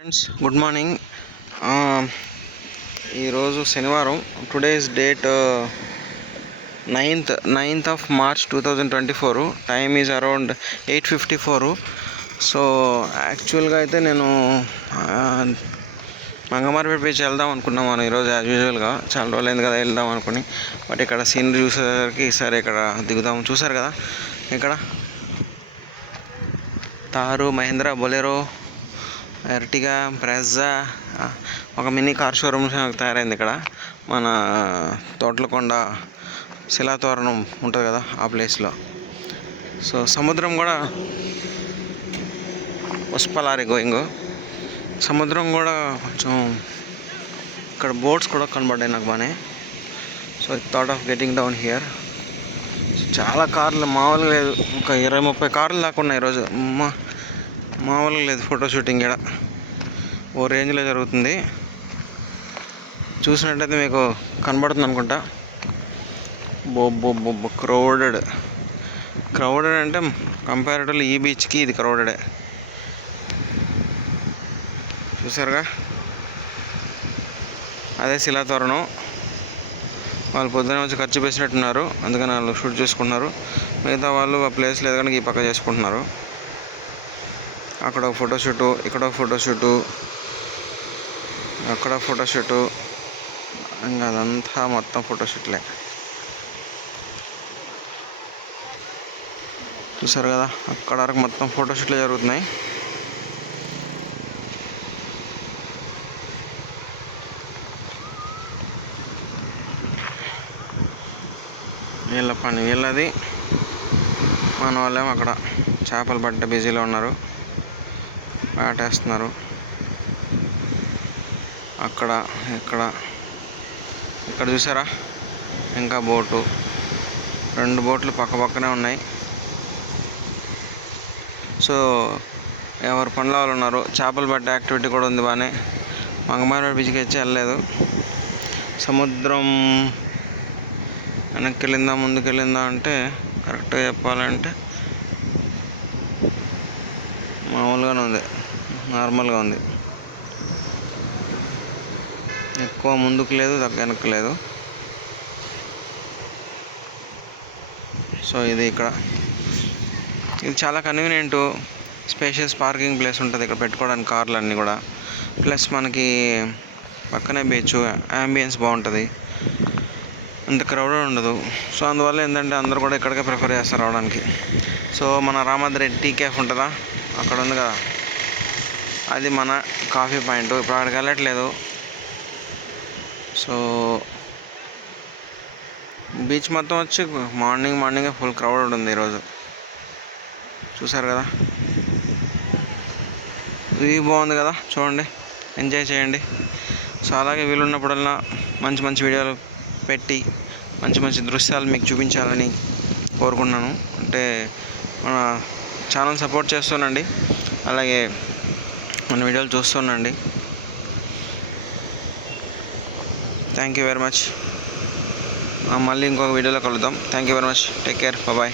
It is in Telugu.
ఫ్రెండ్స్ గుడ్ మార్నింగ్ ఈరోజు శనివారం. Today's date ninth ninth of March two thousand twenty four time is around eight fifty four so యాక్చువల్గా అయితే నేను మంగమారిపేట బీచ్ వెళ్దాం అనుకున్నాను ఈరోజు యాజ్ యూజువల్గా చాలా రోజులైంది కదా వెళ్దాం అనుకుని. బట్ ఇక్కడ సీనరీ చూసేసరికి సరే ఇక్కడ దిగుదాం. చూసారు కదా? ఇక్కడ. తారు మహేంద్ర బొలెరో ఎర్టిగా బ్రెజా ఒక మినీ కార్ షోరూమ్ తయారైంది ఇక్కడ. మన తోటలకొండ శిలాతోరణం ఉంటుంది కదా ఆ ప్లేస్లో. సో సముద్రం కూడా పుష్పలారి గోయింగ్. సముద్రం కూడా కొంచెం ఇక్కడ బోట్స్ కూడా కనబడ్డాయి నాకు బాగానే so thought of getting down here. చాలా కార్లు మామూలుగా లేదు. ఒక ఇరవై ముప్పై కార్లు దాకా ఉన్నాయి ఈరోజు. మా మామూలుగా లేదు ఫోటో షూటింగ్ ఇక్కడ. ఓ రేంజ్లో జరుగుతుంది. చూసినట్టయితే మీకు కనబడుతుంది అనుకుంటా. బొబ్బో క్రౌడెడ్ క్రౌడెడ్ అంటే కంపారిటివ్లీ ఈ బీచ్కి ఇది క్రౌడెడే చూసారుగా? అదే శిలాతోరణం. వాళ్ళు పొద్దున వచ్చి ఖర్చు పెట్టినట్టున్నారు. అందుకని వాళ్ళు షూట్ చేసుకుంటున్నారు. మిగతా వాళ్ళు ఆ ప్లేస్ లేదు కనుక ఈ పక్క చేసుకుంటున్నారు. అక్కడ ఒక ఫోటోషూటు ఇక్కడ ఒక ఫోటోషూటు అక్కడ ఫోటోషూటు ఇంకా అదంతా మొత్తం ఫోటోషూట్లే చూసారు కదా అక్కడ వరకు మొత్తం ఫోటోషూట్లే జరుగుతున్నాయి. వీళ్ళ పని వీళ్ళది. మన వాళ్ళేమో అక్కడ చేపలు పట్ట బిజీలో ఉన్నారు. వేటేస్తున్నారు అక్కడ ఇక్కడ ఇక్కడ చూసారా? ఇంకా బోటు. రెండు బోట్లు పక్క పక్కనే ఉన్నాయి. సో ఎవరు పనుల వాళ్ళు ఉన్నారు. చేపలు పట్టే యాక్టివిటీ కూడా ఉంది బాగానే మంగమారి బీచ్కి వచ్చి వెళ్ళలేదు. సముద్రం వెనక్కి వెళ్ళిందా ముందుకు వెళ్ళిందా అంటే కరెక్ట్గా చెప్పాలంటే మామూలుగానే ఉంది. నార్మల్గా ఉంది. ఎక్కువ ముందుకు లేదు తక్కువ వెనక్కి లేదు. సో ఇది ఇక్కడ. ఇది చాలా కన్వీనియంట్ స్పేషియస్ పార్కింగ్ ప్లేస్ ఉంటుంది ఇక్కడ పెట్టుకోవడానికి కార్లు అన్నీ కూడా. ప్లస్ మనకి పక్కనే బీచ్ అంబియన్స్ బాగుంటుంది. అంత క్రౌడ్ ఉండదు. సో అందువల్ల ఏంటంటే అందరూ కూడా ఇక్కడికే ప్రిఫర్ చేస్తారు రావడానికి. సో మన రామాద్రి టీ కేఫ్ ఉంటుందా? అక్కడ ఉంది కదా. అది మన కాఫీ పాయింట్. ఇప్పుడు అక్కడికి వెళ్ళట్లేదు. సో బీచ్ మొత్తం వచ్చి మార్నింగ్ మార్నింగ్ ఫుల్ క్రౌడ్ ఉంది ఈరోజు. చూసారు కదా? వ్యూ బాగుంది కదా? చూడండి. ఎంజాయ్ చేయండి. సో అలాగే వీలున్నప్పుడల్లా మంచి మంచి వీడియోలు పెట్టి మంచి మంచి దృశ్యాలు మీకు చూపించాలని కోరుకున్నాను. అంటే మన ఛానల్ సపోర్ట్ చేస్తానండి. అలాగే మన వీడియోలు చూస్తుండండి థ్యాంక్ యూ వెరీ మచ్ మళ్ళీ ఇంకొక వీడియోలో కలుద్దాం. Thank you very much take care bye